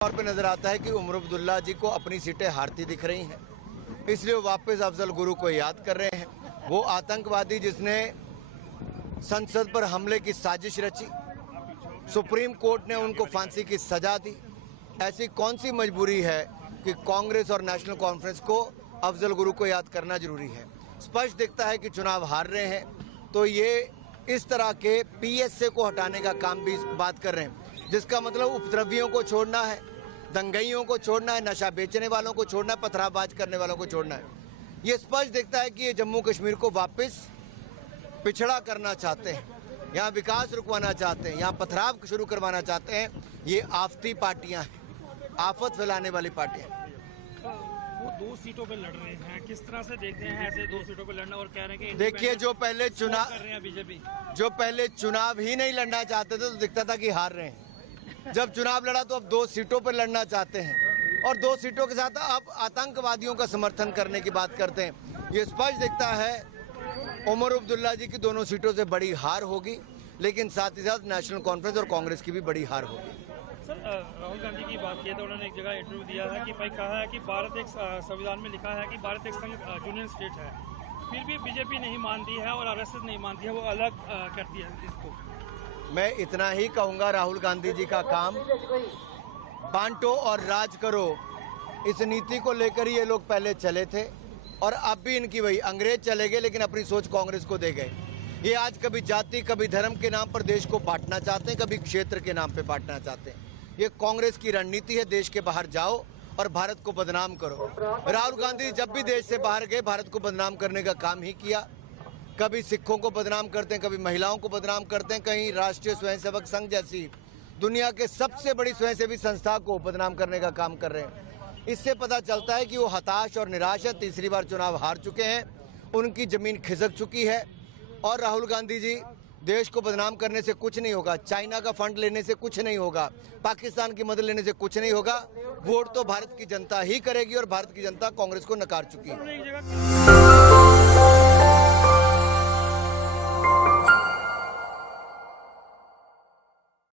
तौर पे नजर आता है कि उमर अब्दुल्ला जी को अपनी सीटें हारती दिख रही हैं, इसलिए वो वापस अफजल गुरु को याद कर रहे हैं। वो आतंकवादी जिसने संसद पर हमले की साजिश रची, सुप्रीम कोर्ट ने उनको फांसी की सजा दी। ऐसी कौन सी मजबूरी है कि कांग्रेस और नेशनल कॉन्फ्रेंस को अफजल गुरु को याद करना जरूरी है। स्पष्ट दिखता है कि चुनाव हार रहे हैं, तो ये इस तरह के पीएसए को हटाने का काम भी बात कर रहे हैं, जिसका मतलब उपद्रवियों को छोड़ना है, दंगइयों को छोड़ना है, नशा बेचने वालों को छोड़ना है, पथराबाज करने वालों को छोड़ना है। ये स्पष्ट दिखता है कि ये जम्मू कश्मीर को वापस पिछड़ा करना चाहते हैं, यहाँ विकास रुकवाना चाहते हैं, यहाँ पथराव शुरू करवाना चाहते हैं। ये आफती पार्टियां हैं, आफत फैलाने वाली पार्टियां। वो 2 सीटों पे लड़ रहे हैं, किस तरह से देखते हैं ऐसे 2 सीटों पे लड़ना, और कह रहे हैं कि देखिए, जो पहले चुनाव कर रहे हैं बीजेपी, जो पहले चुनाव ही नहीं लड़ना चाहते थे तो दिखता था कि हार रहे हैं। जब चुनाव लड़ा तो अब 2 सीटों पर लड़ना चाहते हैं और 2 सीटों के साथ अब आतंकवादियों का समर्थन करने की बात करते हैं। ये स्पष्ट दिखता है उमर अब्दुल्ला जी की दोनों सीटों से बड़ी हार होगी, लेकिन साथ ही साथ नेशनल कॉन्फ्रेंस और कांग्रेस की भी बड़ी हार होगी। सर राहुल गांधी की बात की तो उन्होंने एक जगह इंटरव्यू दिया है कि भाई कहा है कि भारत एक संविधान में लिखा है कि भारत एक संघ यूनियन स्टेट है, फिर भी बीजेपी नहीं मानती है और आरएसएस नहीं मानती है, वो अलग करती है इसको। मैं इतना ही कहूंगा, राहुल गांधी जी का काम बांटो और राज करो, इस नीति को लेकर ही ये लोग पहले चले थे और अब भी इनकी वही। अंग्रेज चले गए लेकिन अपनी सोच कांग्रेस को दे गए। ये आज कभी जाति कभी धर्म के नाम पर देश को बांटना चाहते हैं, कभी क्षेत्र के नाम पे बांटना चाहते हैं। ये कांग्रेस की रणनीति है, देश के बाहर जाओ और भारत को बदनाम करो। राहुल गांधी जब भी देश से बाहर गए भारत को बदनाम करने का काम ही किया। कभी सिखों को बदनाम करते हैं, कभी महिलाओं को बदनाम करते हैं, कहीं राष्ट्रीय स्वयंसेवक संघ जैसी दुनिया के सबसे बड़ी स्वयंसेवी संस्था को बदनाम करने का काम कर रहे हैं। इससे पता चलता है कि वो हताश और निराश है, तीसरी बार चुनाव हार चुके हैं, उनकी जमीन खिसक चुकी है। और राहुल गांधी जी, देश को बदनाम करने से कुछ नहीं होगा, चाइना का फंड लेने से कुछ नहीं होगा, पाकिस्तान की मदद लेने से कुछ नहीं होगा। वोट तो भारत की जनता ही करेगी और भारत की जनता कांग्रेस को नकार चुकी है।